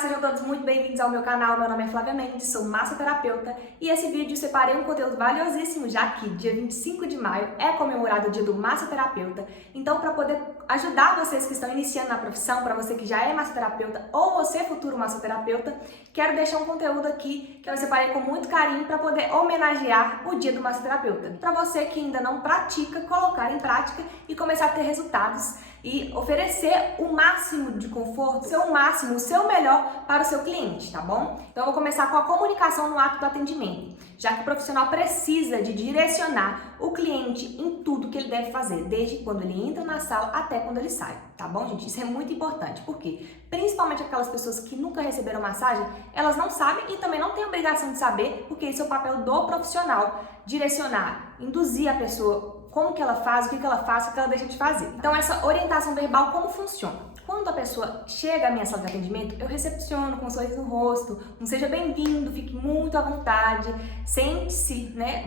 sejam todos muito bem-vindos ao meu canal. Meu nome é Flávia Mendes, sou massoterapeuta e esse vídeo separei um conteúdo valiosíssimo, já que dia 25 de maio é comemorado o dia do massoterapeuta. Então, para poder ajudar vocês que estão iniciando na profissão, para você que já é massoterapeuta ou você futuro massoterapeuta, quero deixar um conteúdo aqui que eu separei com muito carinho para poder homenagear o dia do massoterapeuta. Para você que ainda não pratica, colocar em prática e começar a ter resultados e oferecer o máximo de conforto, o seu melhor para o seu cliente, tá bom? Então eu vou começar com a comunicação no ato do atendimento, já que o profissional precisa de direcionar o cliente em tudo que ele deve fazer, desde quando ele entra na sala até quando ele sai, tá bom, gente? Isso é muito importante, porque principalmente aquelas pessoas que nunca receberam massagem, elas não sabem e também não têm obrigação de saber, porque esse é o papel do profissional, direcionar, induzir a pessoa como que ela faz, o que ela faz, o que ela deixa de fazer. Então essa orientação verbal, como funciona? Quando a pessoa chega à minha sala de atendimento, eu recepciono com um sorriso no rosto, um seja bem-vindo, fique muito à vontade, sente-se, né?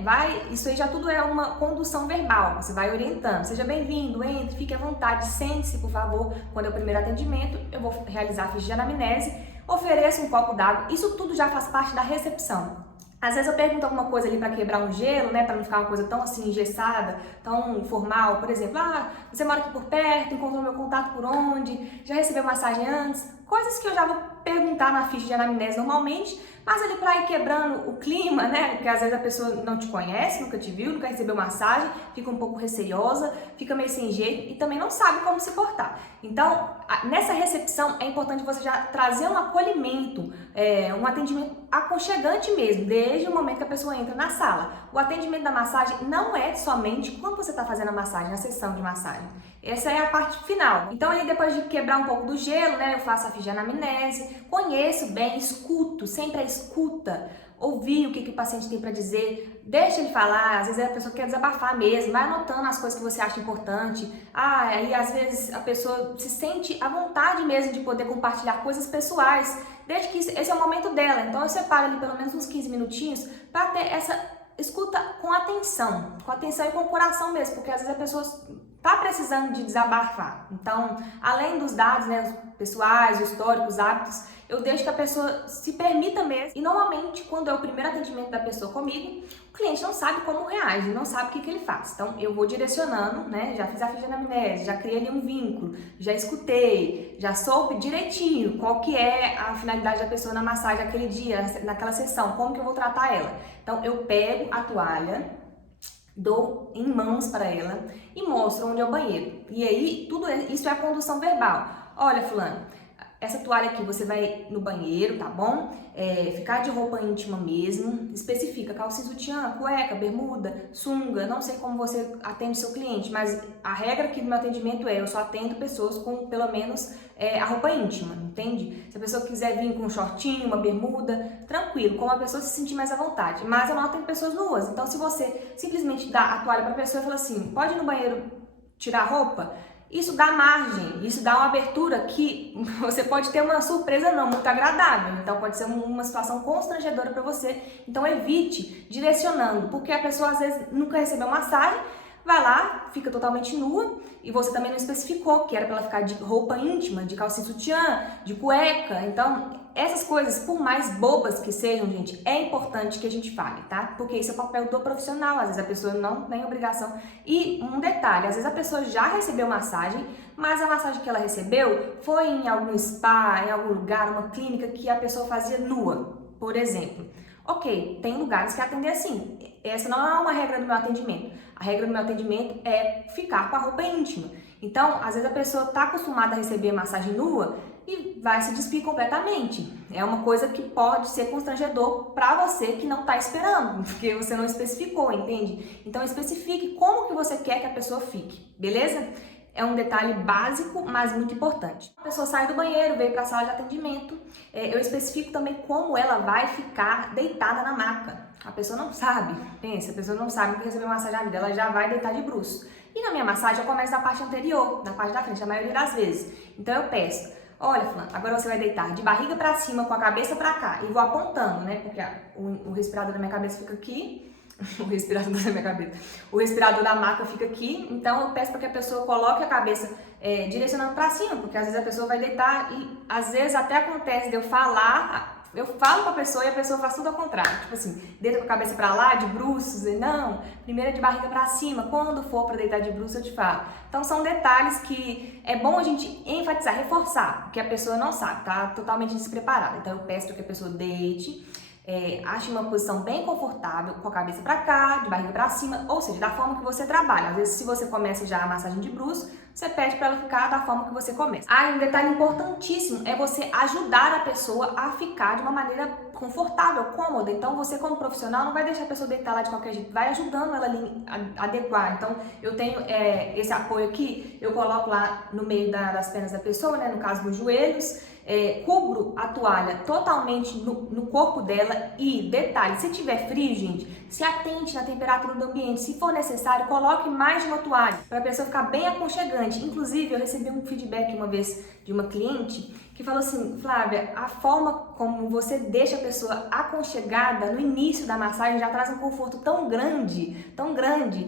Isso aí já tudo é uma condução verbal, você vai orientando, seja bem-vindo, entre, fique à vontade, sente-se, por favor. Quando é o primeiro atendimento, eu vou realizar a ficha de anamnese, ofereço um copo d'água, isso tudo já faz parte da recepção. Às vezes eu pergunto alguma coisa ali para quebrar um gelo, né, para não ficar uma coisa tão assim engessada, tão formal, por exemplo, você mora aqui por perto, encontrou meu contato por onde, já recebeu massagem antes, coisas que eu já vou perguntar na ficha de anamnese normalmente, mas ali para ir quebrando o clima, né, porque às vezes a pessoa não te conhece, nunca te viu, nunca recebeu massagem, fica um pouco receiosa, fica meio sem jeito e também não sabe como se portar. Então, nessa recepção é importante você já trazer um acolhimento, um atendimento aconchegante mesmo, desde o momento que a pessoa entra na sala. O atendimento da massagem não é somente quando você está fazendo a massagem, a sessão de massagem. Essa é a parte final. Então, aí depois de quebrar um pouco do gelo, né, eu faço a ficha de anamnese, conheço bem, escuto, sempre a escuta, ouvir o que o paciente tem para dizer, deixa ele falar, às vezes a pessoa quer desabafar mesmo, vai anotando as coisas que você acha importante, aí às vezes a pessoa se sente à vontade mesmo de poder compartilhar coisas pessoais, desde que esse é o momento dela, então eu separo ali pelo menos uns 15 minutinhos para ter essa escuta com atenção e com o coração mesmo, porque às vezes a pessoa tá precisando de desabafar. Então, além dos dados, né, os pessoais, o histórico, os hábitos, eu deixo que a pessoa se permita mesmo. E normalmente, quando é o primeiro atendimento da pessoa comigo, o cliente não sabe como reage, não sabe o que ele faz. Então, eu vou direcionando, né, já fiz a ficha de anamnese, já criei ali um vínculo, já escutei, já soube direitinho qual que é a finalidade da pessoa na massagem aquele dia, naquela sessão, como que eu vou tratar ela. Então, eu pego a toalha, dou em mãos para ela e mostro onde é o banheiro. E aí, tudo isso é a condução verbal. Olha, fulano, essa toalha aqui você vai no banheiro, tá bom? Ficar de roupa íntima mesmo, especifica calcinha, sutiã, cueca, bermuda, sunga, não sei como você atende seu cliente, mas a regra aqui do meu atendimento eu só atendo pessoas com pelo menos a roupa íntima, entende? Se a pessoa quiser vir com um shortinho, uma bermuda, tranquilo, como a pessoa se sentir mais à vontade, mas eu não atendo pessoas nuas, então se você simplesmente dá a toalha para a pessoa e fala assim, pode ir no banheiro tirar a roupa, isso dá margem, isso dá uma abertura que você pode ter uma surpresa não muito agradável, então pode ser uma situação constrangedora para você, então evite direcionando, porque a pessoa às vezes nunca recebeu massagem, vai lá, fica totalmente nua e você também não especificou que era para ela ficar de roupa íntima, de calcinha sutiã, de cueca. Então, essas coisas, por mais bobas que sejam, gente, é importante que a gente fale, tá? Porque isso é o papel do profissional, às vezes a pessoa não tem obrigação. E um detalhe, às vezes a pessoa já recebeu massagem, mas a massagem que ela recebeu foi em algum spa, em algum lugar, uma clínica que a pessoa fazia nua, por exemplo. Ok, tem lugares que atendem assim. Essa não é uma regra do meu atendimento. A regra do meu atendimento é ficar com a roupa íntima. Então, às vezes a pessoa está acostumada a receber massagem nua e vai se despir completamente. É uma coisa que pode ser constrangedor para você que não está esperando, porque você não especificou, entende? Então, especifique como que você quer que a pessoa fique, beleza? É um detalhe básico, mas muito importante. A pessoa sai do banheiro, veio para a sala de atendimento, eu especifico também como ela vai ficar deitada na maca. A pessoa não sabe, pensa, a pessoa não sabe que recebeu massagem na vida, ela já vai deitar de bruços. E na minha massagem eu começo da parte anterior, na parte da frente, a maioria das vezes. Então eu peço, olha, fulano, agora você vai deitar de barriga para cima, com a cabeça para cá, e vou apontando, né, porque o respirador da minha cabeça fica aqui, o respirador da minha cabeça. O respirador da maca fica aqui, então eu peço para que a pessoa coloque a cabeça direcionando pra cima, porque às vezes a pessoa vai deitar e às vezes até acontece de eu falar, eu falo com a pessoa e a pessoa faz tudo ao contrário, tipo assim, deita com a cabeça pra lá, de bruços, e não, primeiro de barriga pra cima, quando for pra deitar de bruços eu te falo. Então são detalhes que é bom a gente enfatizar, reforçar, porque a pessoa não sabe, tá totalmente despreparada. Então eu peço para que a pessoa deite, ache uma posição bem confortável, com a cabeça para cá, de barriga para cima, ou seja, da forma que você trabalha. Às vezes, se você começa já a massagem de bruços, você pede para ela ficar da forma que você começa. Um detalhe importantíssimo é você ajudar a pessoa a ficar de uma maneira confortável, cômoda. Então, você como profissional não vai deixar a pessoa deitar lá de qualquer jeito, vai ajudando ela ali a adequar. Então, eu tenho esse apoio aqui, eu coloco lá no meio das pernas da pessoa, né, no caso dos joelhos, cubro a toalha totalmente no corpo dela e, detalhe, se tiver frio, gente, se atente na temperatura do ambiente. Se for necessário, coloque mais de uma toalha para a pessoa ficar bem aconchegante. Inclusive, eu recebi um feedback uma vez de uma cliente que falou assim: Flávia, a forma como você deixa a pessoa aconchegada no início da massagem já traz um conforto tão grande,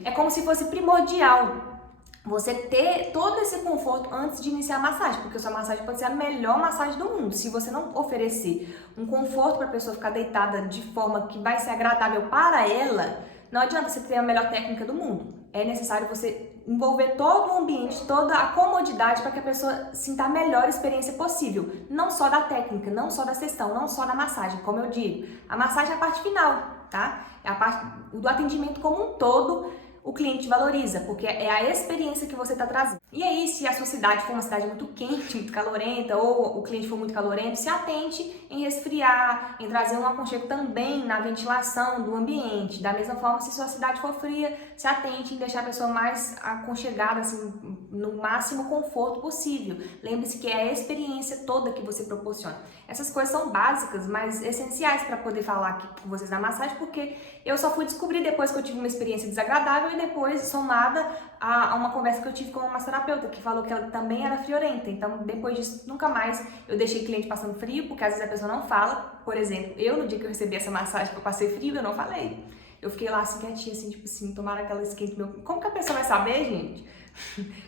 é como se fosse primordial você ter todo esse conforto antes de iniciar a massagem, porque a sua massagem pode ser a melhor massagem do mundo. Se você não oferecer um conforto para a pessoa ficar deitada de forma que vai ser agradável para ela, não adianta você ter a melhor técnica do mundo. É necessário você envolver todo o ambiente, toda a comodidade para que a pessoa sinta a melhor experiência possível. Não só da técnica, não só da sessão, não só da massagem, como eu digo. A massagem é a parte final, tá? É a parte do atendimento como um todo. O cliente valoriza, porque é a experiência que você está trazendo. E aí, se a sua cidade for uma cidade muito quente, muito calorenta, ou o cliente for muito calorento, se atente em resfriar, em trazer um aconchego também na ventilação do ambiente. Da mesma forma, se sua cidade for fria, se atente em deixar a pessoa mais aconchegada, assim, no máximo conforto possível. Lembre-se que é a experiência toda que você proporciona. Essas coisas são básicas, mas essenciais para poder falar aqui com vocês da massagem, porque eu só fui descobrir depois que eu tive uma experiência desagradável e depois somada a uma conversa que eu tive com uma massoterapeuta que falou que ela também era friorenta. Então, depois disso, nunca mais eu deixei cliente passando frio, porque às vezes a pessoa não fala. Por exemplo, eu no dia que eu recebi essa massagem que eu passei frio, eu não falei. Eu fiquei lá assim, quietinha, assim, tipo assim, tomara que ela esquente meu... Como que a pessoa vai saber, gente,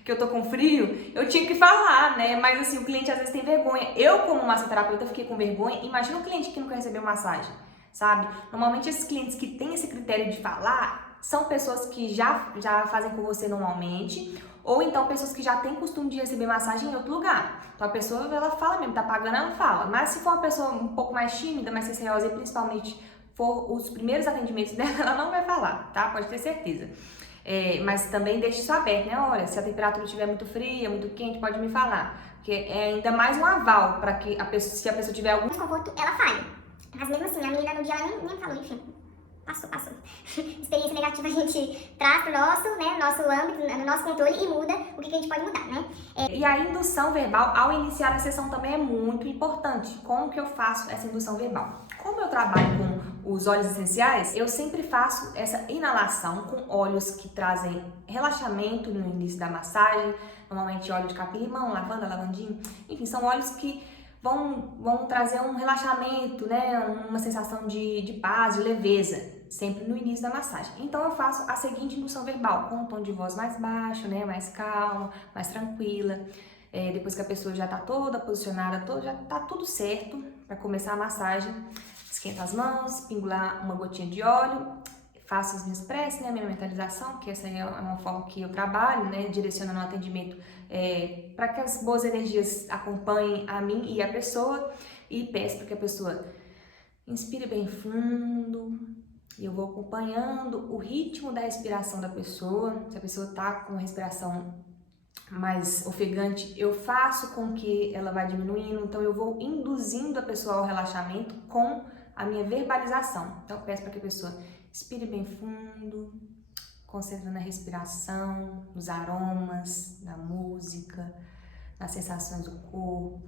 que eu tô com frio? Eu tinha que falar, né? Mas assim, o cliente às vezes tem vergonha. Eu, como massoterapeuta, fiquei com vergonha. Imagina um cliente que nunca recebeu massagem, sabe? Normalmente esses clientes que têm esse critério de falar são pessoas que já fazem com você normalmente, ou então pessoas que já têm costume de receber massagem em outro lugar. Então a pessoa, ela fala mesmo, tá pagando, ela fala. Mas se for uma pessoa um pouco mais tímida, mais receosa e principalmente for os primeiros atendimentos dela, ela não vai falar, tá? Pode ter certeza. Mas também deixe isso aberto, né? Olha, se a temperatura estiver muito fria, muito quente, pode me falar. Porque é ainda mais um aval para que se a pessoa tiver algum desconforto, ela fale. Mas mesmo assim, a menina no dia ela nem falou, enfim. Passou. Experiência negativa a gente traz pro nosso âmbito, no nosso controle e muda o que a gente pode mudar, né? E a indução verbal ao iniciar a sessão também é muito importante. Como que eu faço essa indução verbal? Como eu trabalho com os óleos essenciais, eu sempre faço essa inalação com óleos que trazem relaxamento no início da massagem, normalmente óleo de capim-limão, lavanda, lavandinho, enfim, são óleos que vão trazer um relaxamento, né, uma sensação de paz, de leveza, sempre no início da massagem. Então eu faço a seguinte indução verbal, com um tom de voz mais baixo, né, mais calma, mais tranquila. Depois que a pessoa já está toda posicionada, já está tudo certo para começar a massagem, esquenta as mãos, pingo lá uma gotinha de óleo, faço as minhas preces, né, a minha mentalização, que essa é uma forma que eu trabalho, né, direcionando o atendimento para que as boas energias acompanhem a mim e a pessoa, e peço para que a pessoa inspire bem fundo, e eu vou acompanhando o ritmo da respiração da pessoa. Se a pessoa está com uma respiração mais ofegante, eu faço com que ela vá diminuindo, então eu vou induzindo a pessoa ao relaxamento com a minha verbalização. Então eu peço para que a pessoa inspire bem fundo, concentra na respiração, nos aromas, na música, nas sensações do corpo.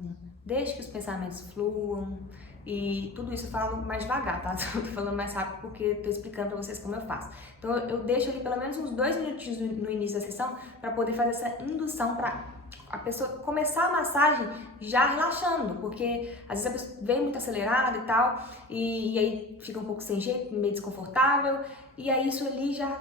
Deixe que os pensamentos fluam. E tudo isso eu falo mais devagar, tá? Eu tô falando mais rápido porque eu tô explicando pra vocês como eu faço. Então eu deixo ali pelo menos uns 2 minutinhos no início da sessão para poder fazer essa indução para a pessoa começar a massagem já relaxando, porque às vezes a pessoa vem muito acelerada e tal, e aí fica um pouco sem jeito, meio desconfortável, e aí isso ali já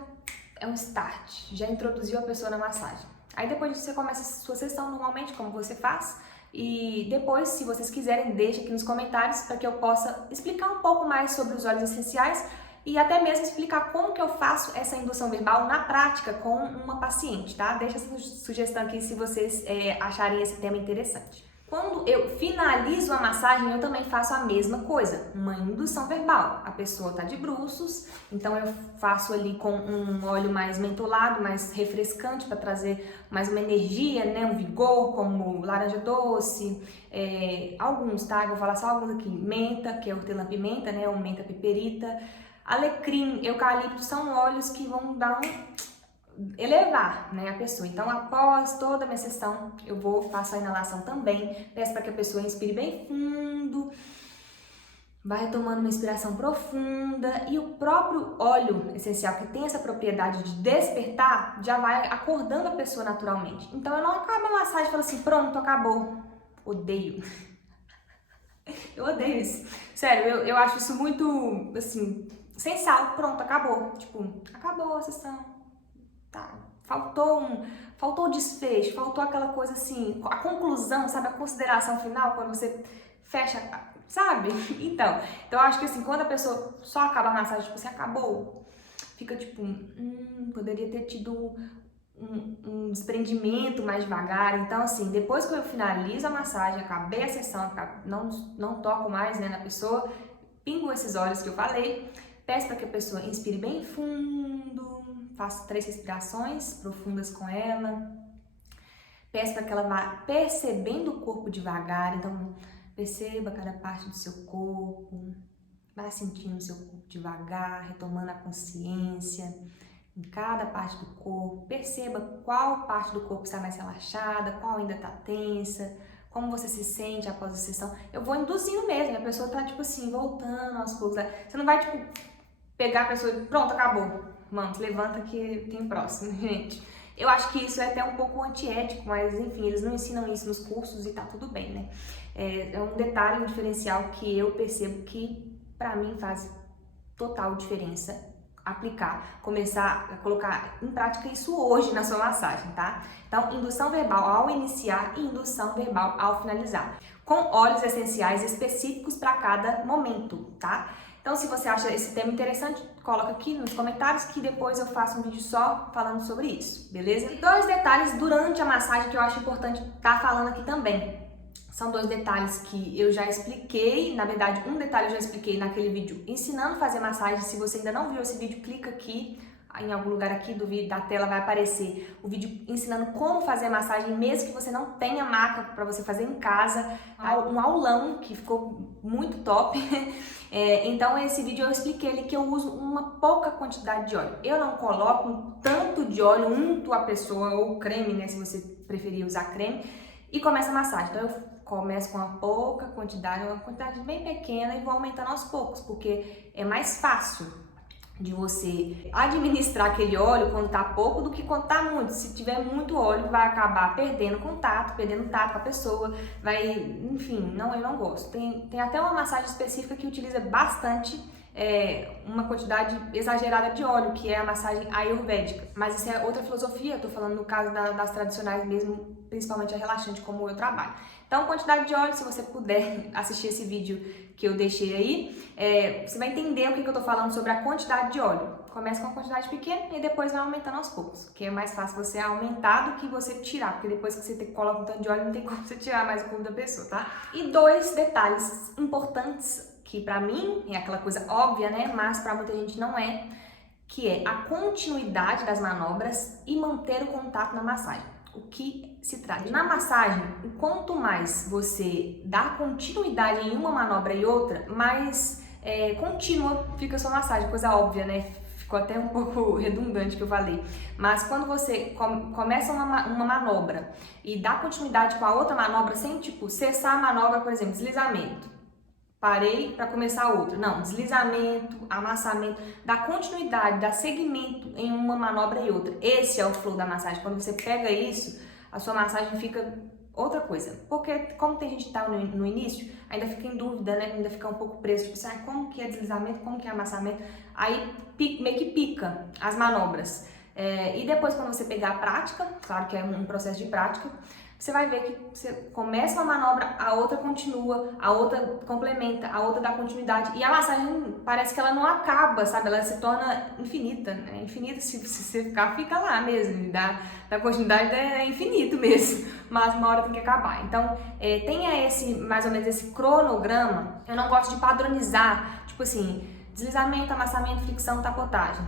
é um start, já introduziu a pessoa na massagem. Aí depois você começa a sua sessão normalmente, como você faz. E depois, se vocês quiserem, deixe aqui nos comentários para que eu possa explicar um pouco mais sobre os óleos essenciais e até mesmo explicar como que eu faço essa indução verbal na prática com uma paciente, tá? Deixa essa sugestão aqui se vocês acharem esse tema interessante. Quando eu finalizo a massagem, eu também faço a mesma coisa, uma indução verbal. A pessoa tá de bruços, então eu faço ali com um óleo mais mentolado, mais refrescante para trazer mais uma energia, né, um vigor, como laranja doce, alguns, tá? Eu vou falar só alguns aqui. Menta, que é hortelã-pimenta, né, ou menta piperita. Alecrim, eucalipto, são óleos que vão dar elevar, né, a pessoa. Então, após toda a minha sessão, faço a inalação também. Peço para que a pessoa inspire bem fundo, vai retomando uma inspiração profunda e o próprio óleo essencial, que tem essa propriedade de despertar, já vai acordando a pessoa naturalmente. Então, eu não acabo a massagem e falo assim, pronto, acabou. Odeio. Eu odeio isso. Sério, eu acho isso muito, assim, sem sal. Pronto, acabou. Tipo, acabou a sessão. Tá, faltou o desfecho, faltou aquela coisa assim, a conclusão, sabe, a consideração final, quando você fecha, sabe? Então eu acho que assim, quando a pessoa só acaba a massagem, tipo assim, acabou, fica tipo, poderia ter tido um desprendimento mais devagar. Então assim, depois que eu finalizo a massagem, acabei a sessão, não toco mais, né, na pessoa, pingo esses óleos que eu falei, peço para que a pessoa inspire bem fundo, faço 3 respirações profundas com ela, peço para que ela vá percebendo o corpo devagar, então perceba cada parte do seu corpo, vá sentindo o seu corpo devagar, retomando a consciência em cada parte do corpo, perceba qual parte do corpo está mais relaxada, qual ainda está tensa, como você se sente após a sessão. Eu vou induzindo mesmo, a pessoa tá tipo assim, voltando aos poucos, você não vai tipo pegar a pessoa e pronto, acabou. Vamos, levanta que tem próximo, gente. Eu acho que isso é até um pouco antiético, mas enfim, eles não ensinam isso nos cursos e tá tudo bem, né? É um detalhe, um diferencial que eu percebo que pra mim faz total diferença aplicar, começar a colocar em prática isso hoje na sua massagem, tá? Então, indução verbal ao iniciar e indução verbal ao finalizar, com óleos essenciais específicos para cada momento, tá? Então, se você acha esse tema interessante, coloca aqui nos comentários que depois eu faço um vídeo só falando sobre isso, beleza? E 2 detalhes durante a massagem que eu acho importante estar falando aqui também. São 2 detalhes que eu já expliquei, na verdade, um detalhe eu já expliquei naquele vídeo ensinando a fazer massagem. Se você ainda não viu esse vídeo, clica aqui, em algum lugar aqui do vídeo, da tela vai aparecer o vídeo ensinando como fazer massagem, mesmo que você não tenha maca para você fazer em casa, um aulão que ficou muito top. Então esse vídeo eu expliquei ali que eu uso uma pouca quantidade de óleo. Eu não coloco um tanto de óleo, unto a pessoa, ou creme, né, se você preferir usar creme, e começa a massagem. Então eu começo com uma pouca quantidade, uma quantidade bem pequena e vou aumentando aos poucos, porque é mais fácil de você administrar aquele óleo quando tá pouco do que quando tá muito. Se tiver muito óleo, vai acabar perdendo contato, perdendo tato com a pessoa, vai, enfim, eu não gosto. Tem até uma massagem específica que utiliza bastante uma quantidade exagerada de óleo, que é a massagem ayurvédica. Mas isso é outra filosofia, eu tô falando no caso das tradicionais mesmo, principalmente a relaxante, como eu trabalho. Então, quantidade de óleo, se você puder assistir esse vídeo que eu deixei aí, você vai entender o que eu tô falando sobre a quantidade de óleo. Começa com uma quantidade pequena e depois vai aumentando aos poucos, que é mais fácil você aumentar do que você tirar, porque depois que você coloca um tanto de óleo, não tem como você tirar mais o corpo da pessoa, tá? E 2 detalhes importantes, que pra mim é aquela coisa óbvia, né, mas pra muita gente não é, que é a continuidade das manobras e manter o contato na massagem. O que se trata? Na massagem, quanto mais você dá continuidade em uma manobra e outra, mais contínua fica a sua massagem, coisa óbvia, né? Ficou até um pouco redundante que eu falei. Mas quando você começa uma manobra e dá continuidade com a outra manobra, sem tipo cessar a manobra, por exemplo, deslizamento. Parei para começar outra. Não, deslizamento, amassamento, dá continuidade, dá seguimento em uma manobra e outra. Esse é o flow da massagem. Quando você pega isso, a sua massagem fica outra coisa. Porque como tem gente que tá no início, ainda fica em dúvida, né? Ainda fica um pouco preso, tipo assim, como que é deslizamento, como que é amassamento. Aí meio que pica as manobras. E depois, quando você pegar a prática, claro que é um processo de prática, você vai ver que você começa uma manobra, a outra continua, a outra complementa, a outra dá continuidade. E a massagem parece que ela não acaba, sabe? Ela se torna infinita, né? Infinita, se você ficar, fica lá mesmo. Da continuidade é infinito mesmo, mas uma hora tem que acabar. Então, tenha mais ou menos esse cronograma. Eu não gosto de padronizar, tipo assim, deslizamento, amassamento, fricção, tapotagem.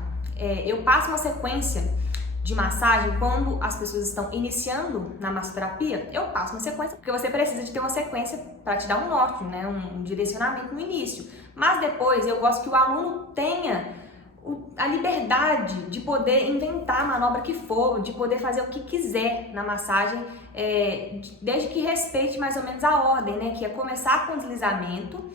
Eu passo uma sequência de massagem quando as pessoas estão iniciando na massoterapia. Eu passo uma sequência, porque você precisa de ter uma sequência para te dar um norte, né? Um direcionamento no início. Mas depois eu gosto que o aluno tenha a liberdade de poder inventar a manobra que for, de poder fazer o que quiser na massagem, desde que respeite mais ou menos a ordem, né? Que é começar com deslizamento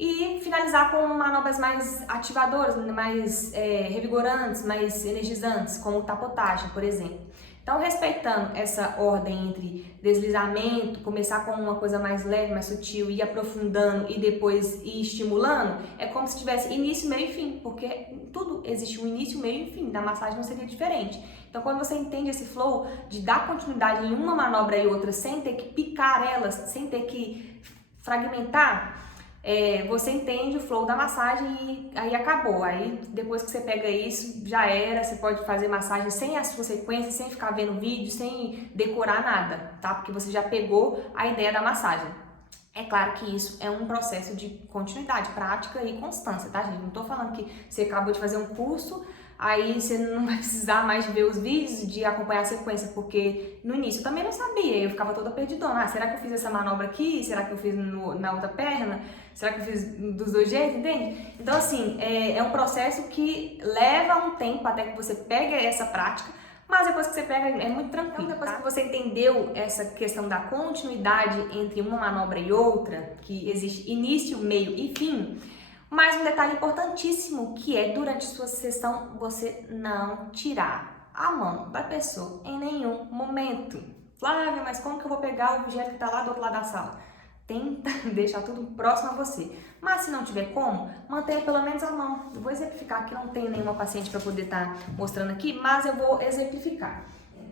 e finalizar com manobras mais ativadoras, mais revigorantes, mais energizantes, como tapotagem, por exemplo. Então, respeitando essa ordem entre deslizamento, começar com uma coisa mais leve, mais sutil, ir aprofundando e depois ir estimulando, é como se tivesse início, meio e fim, porque tudo existe um início, meio e fim, da massagem não seria diferente. Então, quando você entende esse flow de dar continuidade em uma manobra e outra, sem ter que picar elas, sem ter que fragmentar, você entende o flow da massagem e aí acabou. Aí depois que você pega isso, já era, você pode fazer massagem sem a sua sequência, sem ficar vendo vídeo, sem decorar nada, tá? Porque você já pegou a ideia da massagem. É claro que isso é um processo de continuidade, prática e constância, tá, gente? Não tô falando que você acabou de fazer um curso, aí você não vai precisar mais de ver os vídeos, de acompanhar a sequência, porque no início eu também não sabia, eu ficava toda perdidona. Será que eu fiz essa manobra aqui? Será que eu fiz na outra perna? Será que eu fiz dos dois jeitos, entende? Então, assim, é um processo que leva um tempo até que você pegue essa prática, mas depois que você pega é muito tranquilo. Então, depois que você entendeu essa questão da continuidade entre uma manobra e outra, que existe início, meio e fim, mais um detalhe importantíssimo, que é durante sua sessão você não tirar a mão da pessoa em nenhum momento. Flávia, mas como que eu vou pegar o objeto que está lá do outro lado da sala? Tenta deixar tudo próximo a você. Mas se não tiver como, mantenha pelo menos a mão. Eu vou exemplificar aqui, não tenho nenhuma paciente para poder estar mostrando aqui, mas eu vou exemplificar.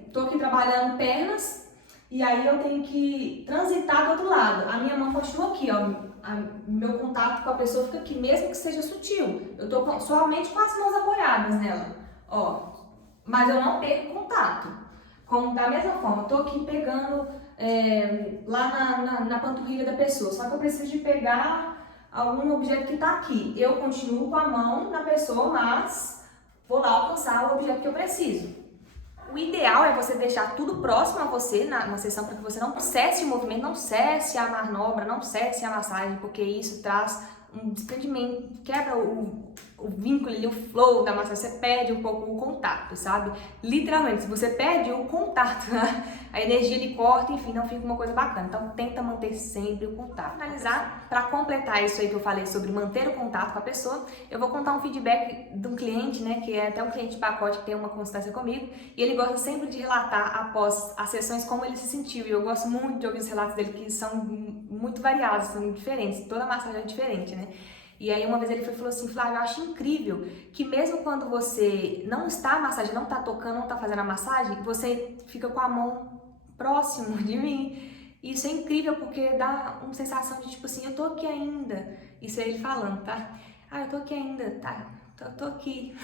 Estou aqui trabalhando pernas e aí eu tenho que transitar do outro lado. A minha mão continua aqui, ó. Meu contato com a pessoa fica aqui, mesmo que seja sutil. Eu estou somente com as mãos apoiadas nela, ó. Mas eu não perco contato. Da mesma forma, eu tô aqui pegando lá na panturrilha da pessoa, só que eu preciso de pegar algum objeto que tá aqui. Eu continuo com a mão na pessoa, mas vou lá alcançar o objeto que eu preciso. O ideal é você deixar tudo próximo a você na sessão, para que você não cesse o movimento, não cesse a manobra, não cesse a massagem, porque isso traz um desprendimento, quebra o vínculo ali, o flow da massagem, você perde um pouco o contato, sabe? Literalmente, se você perde o contato, a energia ele corta, enfim, não fica uma coisa bacana. Então, tenta manter sempre o contato. Para finalizar, para completar isso aí que eu falei sobre manter o contato com a pessoa, eu vou contar um feedback de um cliente, né, que é até um cliente de pacote que tem uma constância comigo, e ele gosta sempre de relatar após as sessões como ele se sentiu, e eu gosto muito de ouvir os relatos dele, que são muito variados, são diferentes, toda massagem é diferente, né? E aí uma vez ele falou assim, Flávia, eu acho incrível que mesmo quando você não está massagem, não está tocando, não está fazendo a massagem, você fica com a mão próximo de mim. Isso é incrível porque dá uma sensação de tipo assim, eu tô aqui ainda. Isso é ele falando, tá? Eu tô aqui ainda, tá? Tô aqui.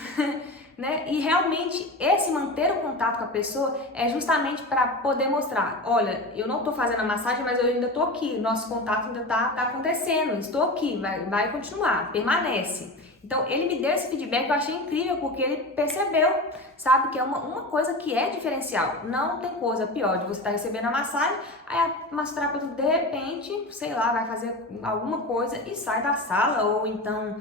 Né? E realmente esse manter o contato com a pessoa é justamente para poder mostrar, olha, eu não estou fazendo a massagem, mas eu ainda estou aqui, nosso contato ainda tá acontecendo, estou aqui, vai continuar, permanece. Então ele me deu esse feedback, eu achei incrível, porque ele percebeu, sabe, que é uma coisa que é diferencial. Não tem coisa pior de você estar recebendo a massagem, aí a massoterapeuta de repente, sei lá, vai fazer alguma coisa e sai da sala, ou então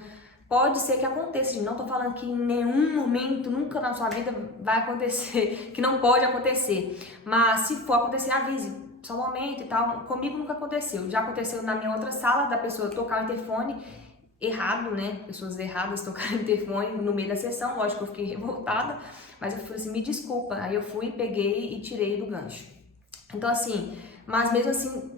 pode ser que aconteça, gente. Não tô falando que em nenhum momento, nunca na sua vida vai acontecer, que não pode acontecer. Mas se for acontecer, avise. Só um momento e tal. Comigo nunca aconteceu. Já aconteceu na minha outra sala, da pessoa tocar o interfone errado, né? Pessoas erradas tocaram o interfone no meio da sessão. Lógico que eu fiquei revoltada, mas eu falei assim, me desculpa. Aí eu fui, peguei e tirei do gancho. Então assim, mas mesmo assim,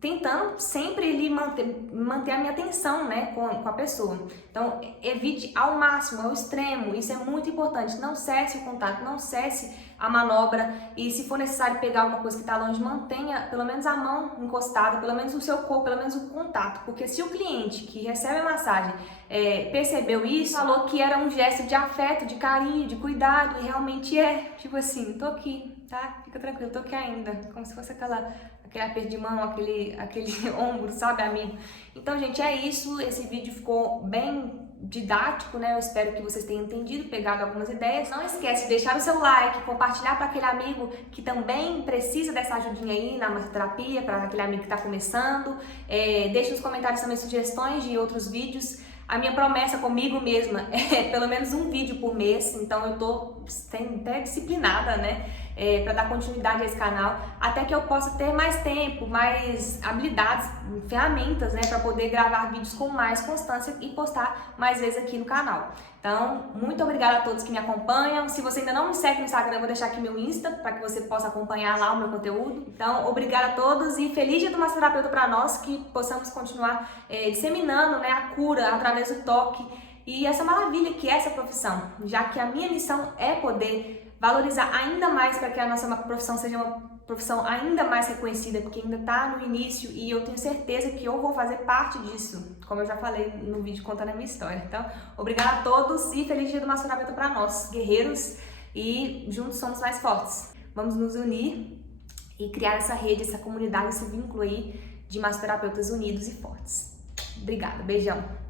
tentando sempre ele manter a minha atenção, né, com a pessoa. Então, evite ao máximo, ao extremo, isso é muito importante. Não cesse o contato, não cesse a manobra, e se for necessário pegar alguma coisa que está longe, mantenha pelo menos a mão encostada, pelo menos o seu corpo, pelo menos o contato, porque se o cliente que recebe a massagem percebeu isso, falou que era um gesto de afeto, de carinho, de cuidado, e realmente é, tipo assim, tô aqui, tá? Fica tranquilo, tô aqui ainda, como se fosse aquele aperto de mão, aquele ombro, sabe, amigo? Então, gente, é isso, esse vídeo ficou bem didático, né? Eu espero que vocês tenham entendido, pegado algumas ideias. Não esquece de deixar o seu like, compartilhar para aquele amigo que também precisa dessa ajudinha aí na massoterapia, para aquele amigo que está começando. Deixe nos comentários também sugestões de outros vídeos. A minha promessa comigo mesma é pelo menos um vídeo por mês, então eu tô sendo até disciplinada, né? Para dar continuidade a esse canal, até que eu possa ter mais tempo, mais habilidades, ferramentas, né, para poder gravar vídeos com mais constância e postar mais vezes aqui no canal. Então, muito obrigada a todos que me acompanham. Se você ainda não me segue no Instagram, eu vou deixar aqui meu Insta para que você possa acompanhar lá o meu conteúdo. Então, obrigada a todos e feliz Dia do Massoterapeuta para nós, que possamos continuar disseminando, né, a cura através do toque e essa maravilha que é essa profissão, já que a minha missão é poder valorizar ainda mais para que a nossa profissão seja uma profissão ainda mais reconhecida, porque ainda está no início e eu tenho certeza que eu vou fazer parte disso, como eu já falei no vídeo contando a minha história. Então, obrigada a todos e feliz Dia do Massoterapeuta para nós, guerreiros, e juntos somos mais fortes. Vamos nos unir e criar essa rede, essa comunidade, esse vínculo aí de massoterapeutas unidos e fortes. Obrigada, beijão!